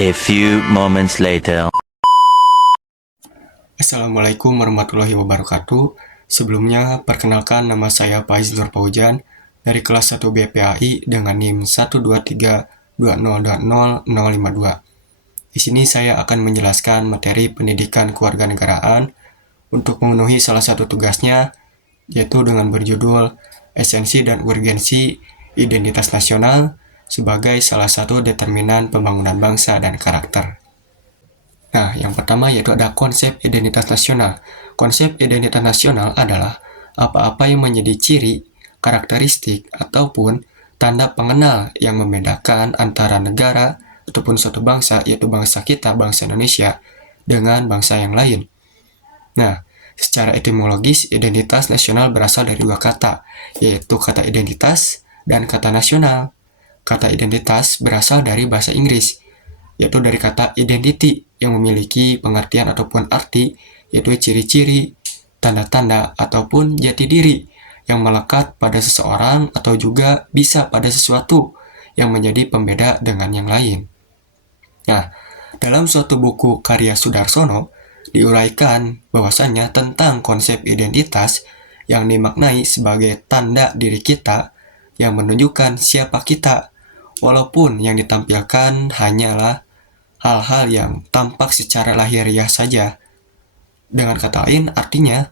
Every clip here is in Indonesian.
A few moments later. Assalamualaikum warahmatullahi wabarakatuh. Sebelumnya, perkenalkan nama saya Faiz Nur Paujan dari kelas 1 BPAI dengan NIM 123202052. Di sini saya akan menjelaskan materi pendidikan kewarganegaraan untuk memenuhi salah satu tugasnya, yaitu dengan berjudul Esensi dan Urgensi Identitas Nasional sebagai salah satu determinan pembangunan bangsa dan karakter. Nah, yang pertama yaitu ada konsep identitas nasional. Konsep identitas nasional adalah apa-apa yang menjadi ciri, karakteristik, ataupun tanda pengenal yang membedakan antara negara ataupun suatu bangsa, yaitu bangsa kita, bangsa Indonesia, dengan bangsa yang lain. Nah, secara etimologis, identitas nasional berasal dari dua kata, yaitu kata identitas dan kata nasional. Kata identitas berasal dari bahasa Inggris, yaitu dari kata identity yang memiliki pengertian ataupun arti, yaitu ciri-ciri, tanda-tanda, ataupun jati diri yang melekat pada seseorang atau juga bisa pada sesuatu yang menjadi pembeda dengan yang lain. Nah, dalam suatu buku karya Sudarsono, diuraikan bahwasannya tentang konsep identitas yang dimaknai sebagai tanda diri kita yang menunjukkan siapa kita, walaupun yang ditampilkan hanyalah hal-hal yang tampak secara lahiriah saja. Dengan kata lain, artinya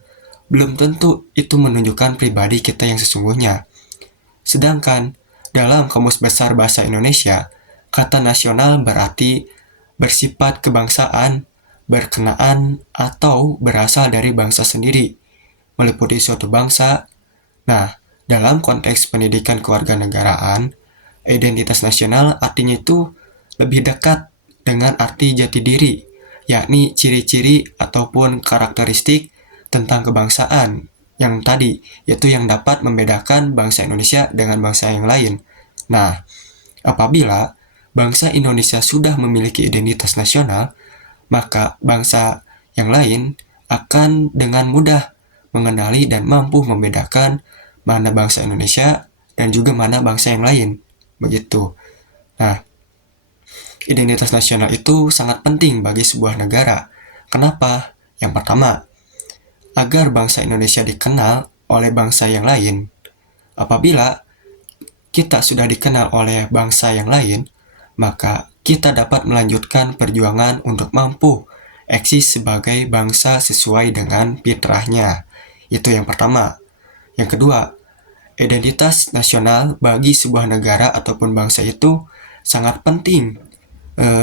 belum tentu itu menunjukkan pribadi kita yang sesungguhnya. Sedangkan dalam Kamus Besar Bahasa Indonesia, kata nasional berarti bersifat kebangsaan, berkenaan, atau berasal dari bangsa sendiri, meliputi suatu bangsa. Nah, dalam konteks pendidikan kewarganegaraan, identitas nasional artinya itu lebih dekat dengan arti jati diri, yakni ciri-ciri ataupun karakteristik tentang kebangsaan yang tadi, yaitu yang dapat membedakan bangsa Indonesia dengan bangsa yang lain. Nah, apabila bangsa Indonesia sudah memiliki identitas nasional, maka bangsa yang lain akan dengan mudah mengenali dan mampu membedakan mana bangsa Indonesia dan juga mana bangsa yang lain. Begitu. Nah, identitas nasional itu sangat penting bagi sebuah negara. Kenapa? Yang pertama, agar bangsa Indonesia dikenal oleh bangsa yang lain. Apabila kita sudah dikenal oleh bangsa yang lain, maka kita dapat melanjutkan perjuangan untuk mampu eksis sebagai bangsa sesuai dengan fitrahnya. Itu yang pertama. Yang kedua, identitas nasional bagi sebuah negara ataupun bangsa itu sangat penting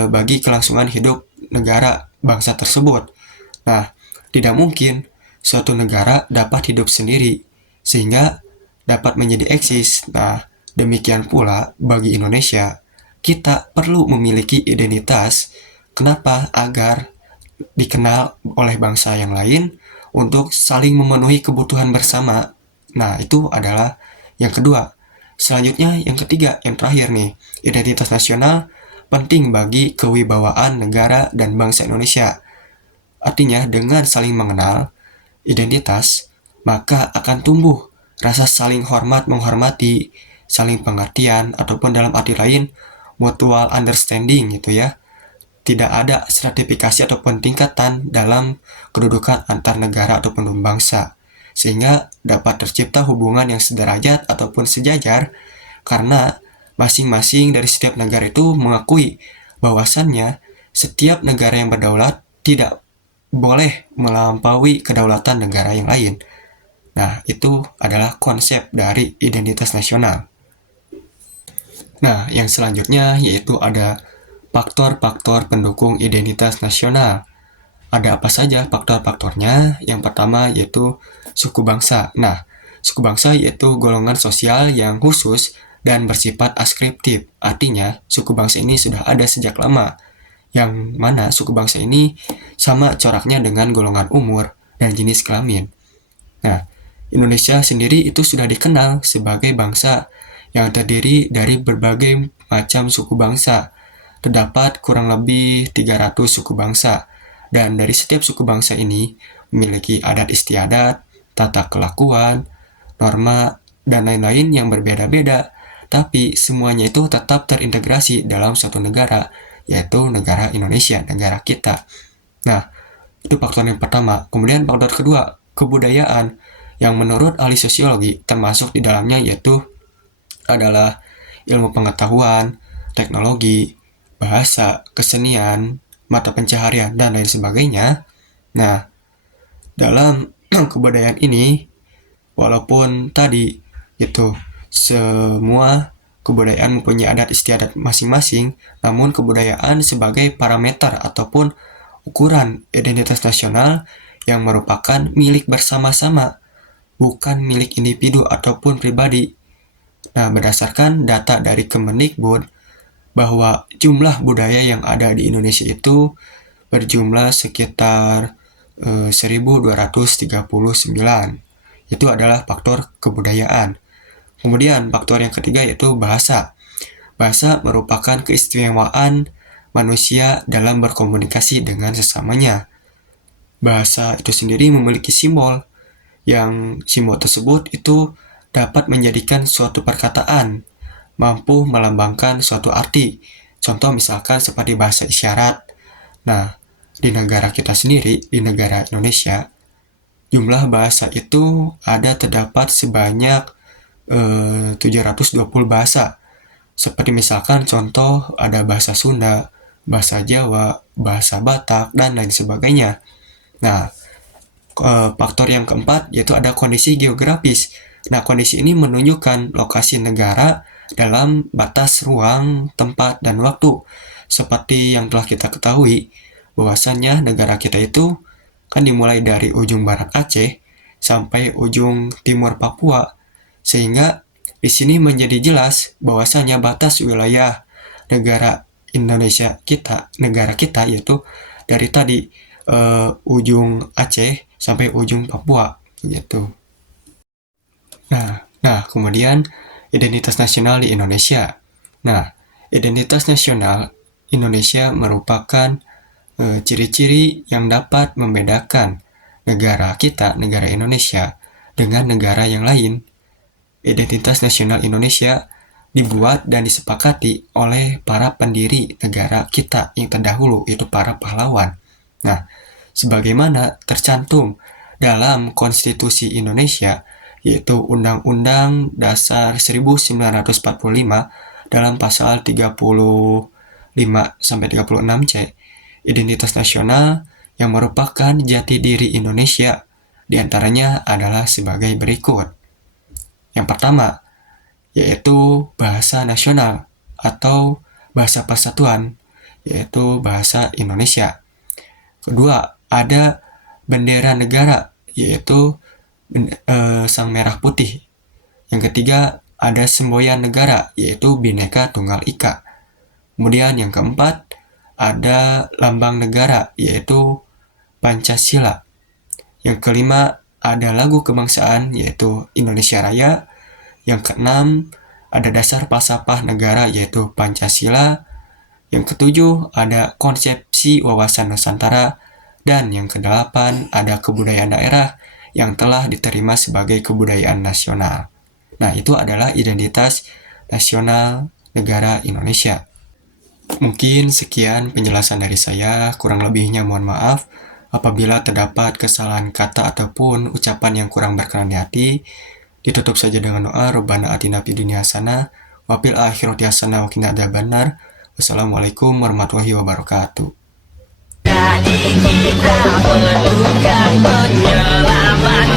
bagi kelangsungan hidup negara bangsa tersebut. Nah, tidak mungkin suatu negara dapat hidup sendiri sehingga dapat menjadi eksis. Nah, demikian pula bagi Indonesia, kita perlu memiliki identitas. Kenapa? Agar dikenal oleh bangsa yang lain untuk saling memenuhi kebutuhan bersama. Nah, itu adalah yang kedua. Selanjutnya, yang ketiga, yang terakhir nih, identitas nasional penting bagi kewibawaan negara dan bangsa Indonesia. Artinya, dengan saling mengenal identitas, maka akan tumbuh rasa saling hormat menghormati, saling pengertian, ataupun dalam arti lain, mutual understanding gitu ya. Tidak ada stratifikasi ataupun tingkatan dalam kedudukan antar negara ataupun bangsa, sehingga dapat tercipta hubungan yang sederajat ataupun sejajar karena masing-masing dari setiap negara itu mengakui bahwasannya setiap negara yang berdaulat tidak boleh melampaui kedaulatan negara yang lain. Nah, itu adalah konsep dari identitas nasional. Nah, yang selanjutnya yaitu ada faktor-faktor pendukung identitas nasional. Ada apa saja faktor-faktornya? Yang pertama yaitu suku bangsa. Nah, suku bangsa yaitu golongan sosial yang khusus dan bersifat askriptif. Artinya, suku bangsa ini sudah ada sejak lama. Yang mana suku bangsa ini sama coraknya dengan golongan umur dan jenis kelamin. Nah, Indonesia sendiri itu sudah dikenal sebagai bangsa yang terdiri dari berbagai macam suku bangsa. Terdapat kurang lebih 300 suku bangsa. Dan dari setiap suku bangsa ini memiliki adat istiadat, tata kelakuan, norma, dan lain-lain yang berbeda-beda. Tapi semuanya itu tetap terintegrasi dalam suatu negara, yaitu negara Indonesia, negara kita. Nah, itu faktor yang pertama. Kemudian faktor kedua, kebudayaan, yang menurut ahli sosiologi termasuk di dalamnya yaitu adalah ilmu pengetahuan, teknologi, bahasa, kesenian, mata pencaharian, dan lain sebagainya. Nah, dalam kebudayaan ini, walaupun tadi itu semua kebudayaan mempunyai adat istiadat masing-masing, namun kebudayaan sebagai parameter ataupun ukuran identitas nasional yang merupakan milik bersama-sama, bukan milik individu ataupun pribadi. Nah, berdasarkan data dari Kemendikbud, bahwa jumlah budaya yang ada di Indonesia itu berjumlah sekitar 1239. Itu adalah faktor kebudayaan. Kemudian faktor yang ketiga yaitu bahasa. Bahasa merupakan keistimewaan manusia dalam berkomunikasi dengan sesamanya. Bahasa itu sendiri memiliki simbol, yang simbol tersebut itu dapat menjadikan suatu perkataan mampu melambangkan suatu arti. Contoh misalkan seperti bahasa isyarat. Nah, di negara kita sendiri, di negara Indonesia, jumlah bahasa itu terdapat sebanyak 720 bahasa. Seperti misalkan contoh ada bahasa Sunda, bahasa Jawa, bahasa Batak, dan lain sebagainya. Nah, faktor yang keempat yaitu ada kondisi geografis. Nah, kondisi ini menunjukkan lokasi negara dalam batas ruang, tempat, dan waktu. Seperti yang telah kita ketahui, bahwasannya negara kita itu kan dimulai dari ujung barat Aceh sampai ujung timur Papua, sehingga di sini menjadi jelas bahwasannya batas wilayah negara Indonesia kita, negara kita yaitu dari tadi ujung Aceh sampai ujung Papua gitu. Nah, kemudian identitas nasional di Indonesia. Nah, identitas nasional Indonesia merupakan ciri-ciri yang dapat membedakan negara kita, negara Indonesia, dengan negara yang lain. Identitas nasional Indonesia dibuat dan disepakati oleh para pendiri negara kita yang terdahulu, yaitu para pahlawan. Nah, sebagaimana tercantum dalam Konstitusi Indonesia, yaitu Undang-Undang Dasar 1945 dalam pasal 35-36C, identitas nasional yang merupakan jati diri Indonesia diantaranya adalah sebagai berikut. Yang pertama, yaitu bahasa nasional atau bahasa persatuan, yaitu bahasa Indonesia. Kedua, ada bendera negara, yaitu sang merah putih. Yang ketiga, ada semboyan negara, yaitu Bhinneka Tunggal Ika. Kemudian yang keempat, ada lambang negara, yaitu Pancasila. Yang kelima, ada lagu kebangsaan, yaitu Indonesia Raya. Yang keenam, ada dasar falsafah negara, yaitu Pancasila. Yang ketujuh, ada konsepsi wawasan Nusantara. Dan yang kedelapan, ada kebudayaan daerah yang telah diterima sebagai kebudayaan nasional. Nah, itu adalah identitas nasional negara Indonesia. Mungkin sekian penjelasan dari saya, kurang lebihnya mohon maaf apabila terdapat kesalahan kata ataupun ucapan yang kurang berkenan di hati. Ditutup saja dengan doa, Rabbana atina fid dunya hasanah wa fil akhirati hasanah wa qina adzabannar. Wassalamualaikum warahmatullahi wabarakatuh. Jadi kita bertukar menyelamat